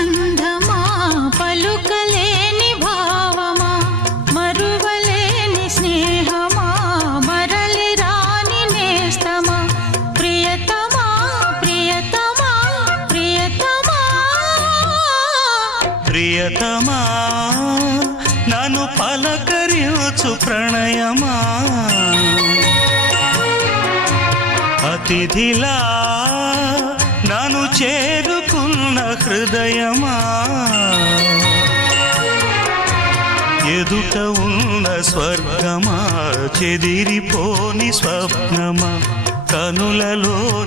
బంధమా? పలుకలేని భావమా? మరువలేని స్నేహమా? మరలి రాని నేస్తమా? ప్రియతమా? ప్రియతమా? ప్రియతమా? ప్రియతమా నన్ను పలకరించు ప్రణయమా? అతిథిలా చేరుకున్న హృదయమా? ఎదుట ఉన్న స్వర్గమా? చెదిరిపోని స్వప్నమా? కనులలోని